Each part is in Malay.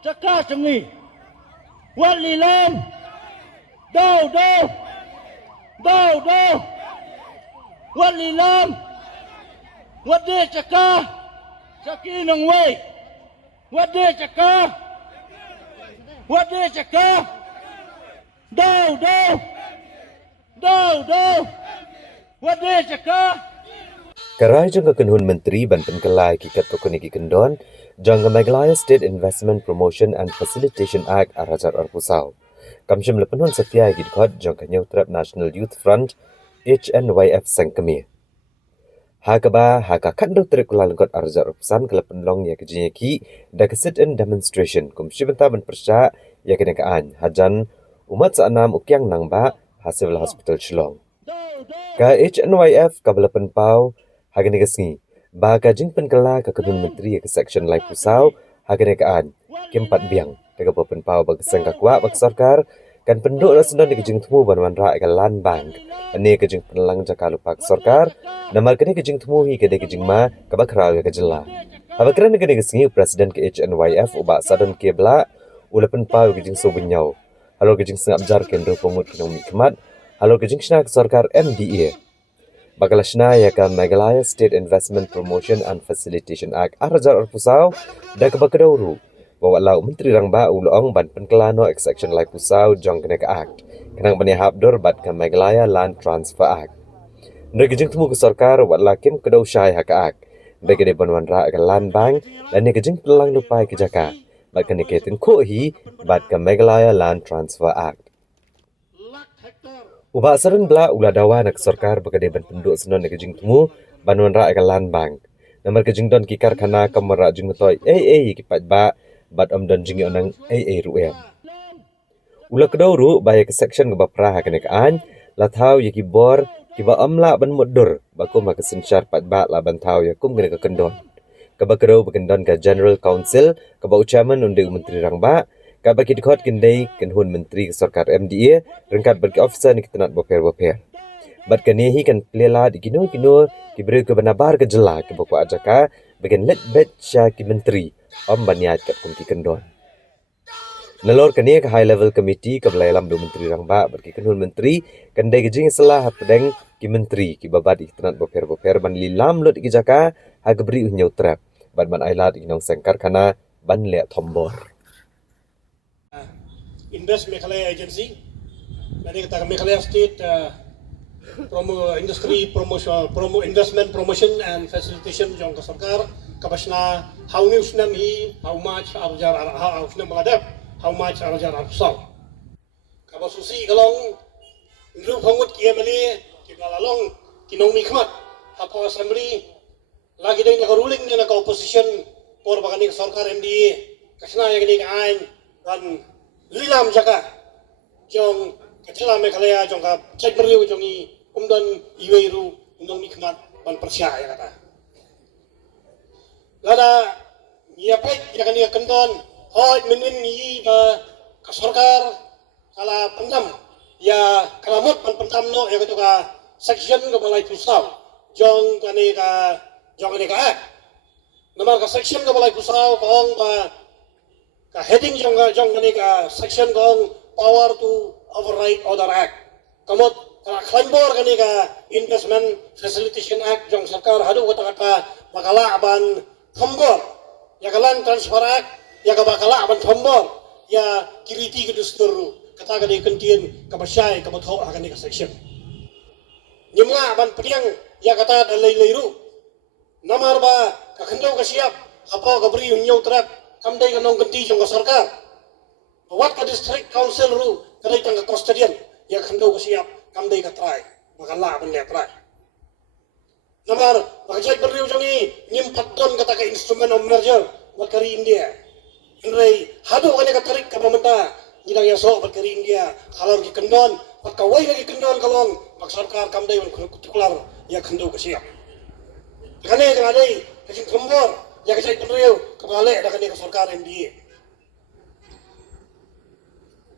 Cakap cengi. Wat lilam. Dau. Wat lilam. Wat dia cakap. Saki nang wei. Wat dia cakap. Dau. Wat dia cakap. Karai jangka kenhun menteri ban penkelai kikat tokoniki kendon jangka Meghalaya State Investment Promotion and Facilitation Act arajar arpusau. Kamshim lepenhun setia gidkot jangka Neutrap National Youth Front HNYF sengkemi. Hakaba hakakat do terikulah lengkot arajar arpusan kelepen long ya kejinyaki da kesit-in demonstration kumshibenta ban persya ya kenekaan hajan umat saanam ukyang nangba hasil hospital Shillong. Ka HNYF kabelepen pau hagani kesngi baga jing penkela ke kedun menteri ke section lai pusau hagani kaan kempat biang daga pen pau bag sengka kwa bag sarkar kan penduk la sendon ke jing temu banwan ra ke land bank ani ke jing penlang jaka lupa ke sarkar namar kene ke jing temu hi ke de ke jing ma ke bakra ke jela abakran ke kesngi presiden ke HNYF uba sadon ke bla ulapen pau ke jing so benyau halo ke jing sengap jar kendro pomut kinong mikmat halo ke jing shna ke sarkar MDA Bagalashna yaka Meghalaya State Investment Promotion and Facilitation Act arajar arpusau da kabakadauru bawa lau menteri rangba ulong ban penkelano section lai pusau jong kena act kenang bani habdor bat ka Meghalaya Land Transfer Act negejing temu ke sarkar wat lakim kedau syai haka act begede banwan ra ka land bank dan negejing pelang lupai ke jaka bat kena ketin ko hi bat ka Meghalaya Land Transfer Act Uba saran bela ula dawa nak sarkar bagade ban penduk senon nak jing temu banwan ra ka land bank. Namar ke jing don kikar kana kamara jing metoy kipat ba bat om don jing onang ruem. Ula kedauru baya ke section ke bapra ha kenekaan la thau yaki bor kiba amla ban modur bakum ma kesensyar pat ba la ban thau yakum kene ke kendon. Kaba kedau bekendon ke General Council kaba ucaman unde menteri rangba Kaba kidkot kendai kenhun menteri sarkar MDA rengkat bagi officer ni ketenat boper. Bat kenehi kan plela di kino kiberi ke benabar ke jela ke bokwa ajaka bagian let bet sya ki menteri om baniat kat kumki kendon. Nalor kene ke high level committee ke belayalam do menteri rangba bagi kenhun menteri kendai gejing salah pedeng ki menteri ki babat ketenat boper ban lilam lot ki jaka ha gebri unyau trap bat ban ailat inong sengkar kana ban le thombor. Invest Meghalaya Agency. Nanti kita Meghalaya State Investment Promotion and Facilitation jong ke sarkar kabasna how news nam hi how much arjar how nam magadap how much arjar arsaw kabasusi kalong ndu phangut kiamali kibalalong kinong mikmat hapo assembly lagi ding ka ruling na ka opposition por bagani sarkar MDA kasna yagni kain dan lilam jaka jong kecela Meghalaya jong ka cek beriu jongi umdan iweiru undang nikmat ban percaya kata lada yapek ya kan ya kendon hoi menin ni ba ka sarkar kala pendam ya kalamot ban pendam no ya ka section ka balai pusau jong kani ka nomor ka section ka balai pusau kong ba ka heading jong kani ka section kong power to override order act kamot ka klanbor kani ka investment facilitation act jong sarkar hadu kata bakala aban thombor ya kalan transfer act ya ka bakala aban thombor ya kiriti ke dusturu kata kani kentien ka basyai ka botho kani ka section nyemla aban pediang ya kata dalai-lairu namar ba ka khendau ka siap apa ka beri nyau trap kamdai kanong genti jong sarkar wat ka district council ru kadai tang ka custodian ya khandau ka siap kamdai ka try bakala ban le try namar bakajai beriu jongi nyimpat don kata ka instrument of merger bakari India inrai hadu kani ka tarik ka pamenta ngidang ya so bakari India halor ki kendon pakawai lagi kendon kalong pak sarkar kamdai ban kutukular ya khandau ka siap kane kadai kajing kembor ya kajai beriu kebalik dah kani ka sarkar MDA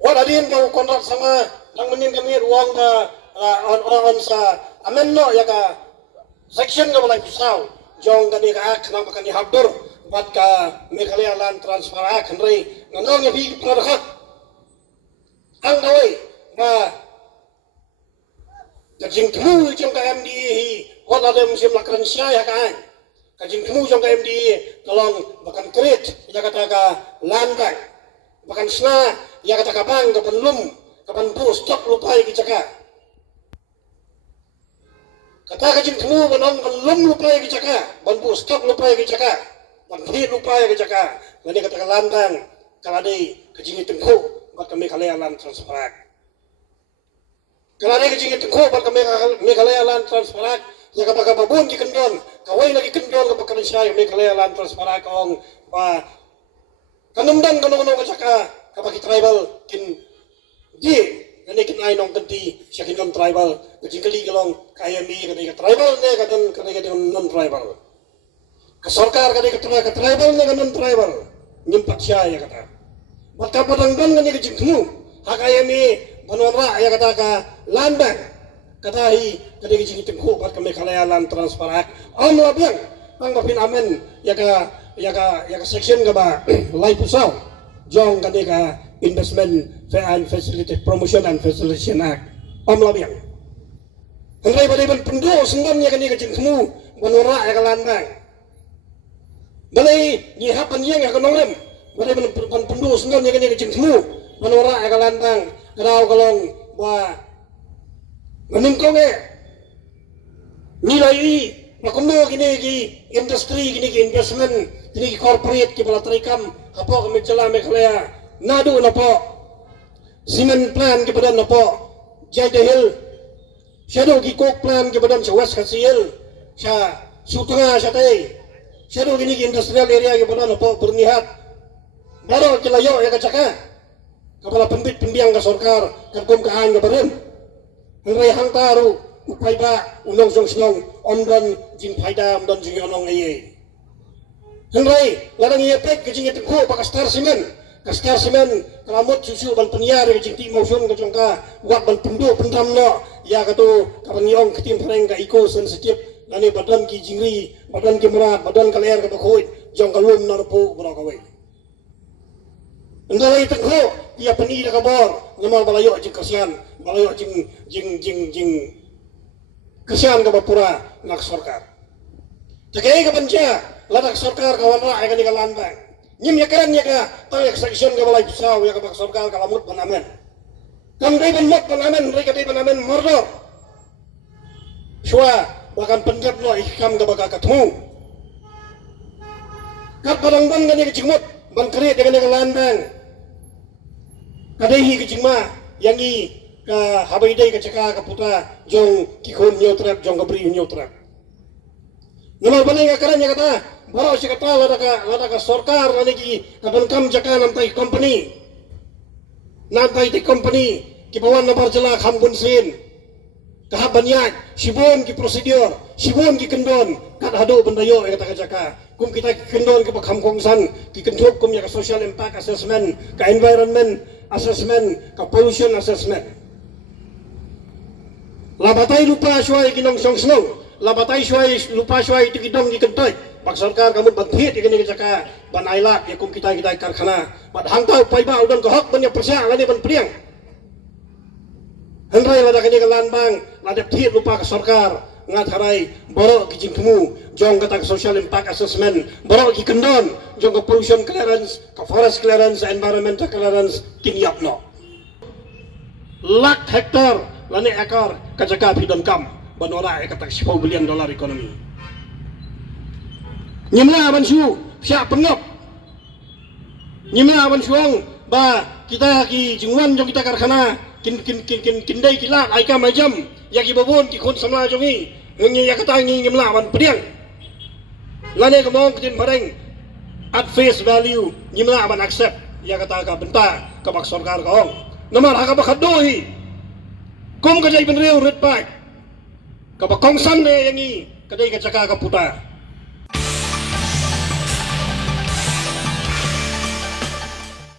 Wat adin kau kontrak sama nang menin kami ruang ka on sa amen no ya ka section ka balai pusau jong kani ka kenang kani habdur mat ka Meghalaya Land Transfer Act henry nganong ya bi produk ang dawai ba kajing temu trong ka MDA hi wala ada musim lakran sia ya kan kajing temu trong ka MDA tolong bahkan kredit ya kata ka land bank bahkan sna ya kata ka bang kapan lum kapan bu stop lupai ki caka kata kajing temu banong lum lupai ki caka ban bu stop lupai ki caka ban hit lupai ki caka lani kata ka land bank kalade kajing tengku bat kami Meghalaya Land Transfer Act. Kalau ada kejing itu kau bat kami Meghalaya Land Transfer Act, ya kapag babun di kendon, kawai lagi kendon kapag kanisya Meghalaya Land Transfer Act ong ba kanumdan kanong kacaka kapag tribal kin di nani kin ay nong kanti siya kin tribal kejing kali kalong kaya mi kadai tribal ne kadai non tribal. Kasorkar kadai tribal ne non tribal nyimpat siya ya kata. Maka padangdan kan kejing temu hakayami banwara ya kata ka land bank kata hi kadi kejing tengku bat kami Meghalaya Land Transfer Act am labiang pang bapin amen ya ka section ka ba lai pusau jong kadi ka investment and facility promotion and facilitation act am labiang henry bade ban pundo sengam ya kadi kejing temu banwara ya ka land bank dalai ni hapan yang ya ka nongrem bade ban pundo sengam ya kadi kejing temu banwara ya ka land bank Kalau kalong ba meningkong nilai makuno kini ki industri kini ki investment kini ki corporate ki balatrikam apo kami cela Meghalaya nadu na po cement plan ki badan na po Jaya Hill shadow ki coke plan ki badan sa West Kasiel sa Sutanga sa tay shadow kini ki industrial area ki badan na po Bernihat baru kilayo ya kacaka kapala pembit pembiang ka sorkar kagum kaan ka barin henry hang taru upay ba unong song sinong omdan jing paida omdan jing yonong aye henry ladang iyepek kajing itekho pa star cement kalamot susu ban penyari kajing ti motion ka jongka wat ban pendo pendam no ya kato kapanyong ketim pareng ka iko sensitif lani badan ki jingri badan ki merat badan kaler ka bakhoy jong kalum narpo bro kawai Enggak itu kau dia peni dah kabar nyamal balayo jing kasihan balayo jing kasihan ka bapura nak sorkar jagai ka panja ladak sorkar kawan ra ka ni kalan bang nyim ya kan ya ka tayak section ka balai pusau ya ka bak sorkar kalamut panamen kam dai ban mot panamen rei ka dai panamen mordo shwa bahkan penjat lo ikam ka baka katmu kat padang ban ka ni jingmut ban kret ka ni kalan bang kadai kejing ma yang i ka habai dai ka caka ka puta jong kikon nyotrap jong ka bri nyotrap namal balai ka karanya kata baro si kata lada ka sorkar lani ki kaban kam jaka nampai company nampai ti company ki bawan na barjala khambun sin kahabanyak sibon ki prosedur sibon ki kendon kat hado bendayo kata ka jaka kum kita kendon ke bakham kongsan ki kendop kum ya ka social impact assessment ka environment assessment ka pollution assessment labatai lupa syai kinong song snong labatai syai lupa syai itu kidong di kentai pak sarkar kamu banthit ikani kecaka ban ailak ya kum kita karkhana bad hangtau pai ba udan ko hak ban ya persya lani ban priang henrai lada kani kalan bang lada thit lupa ka sarkar ngat harai borok ki jingmu jong kata social impact assessment borok ki kendon jong ka pollution clearance ka forest clearance environmental clearance kinyap no lak hektar lani ekar kajaka pidon kam banora kata $10 billion ekonomi nyimla ban syu sya pengop nyimla ban syong ba kita ki jingwan jong kita karkhana kin dai kilak aika majam ya ki babon ki khon samla jongi ngi ya kata ngi nyimla ban pediang lane kamong kitin pareng at face value nyimla ban accept ya kata ka benta ka bak sarkar kaong namar ha ka bakadoi kum ka jai benreu red bike ka bakong san ne yangi kadai ka caka ka puta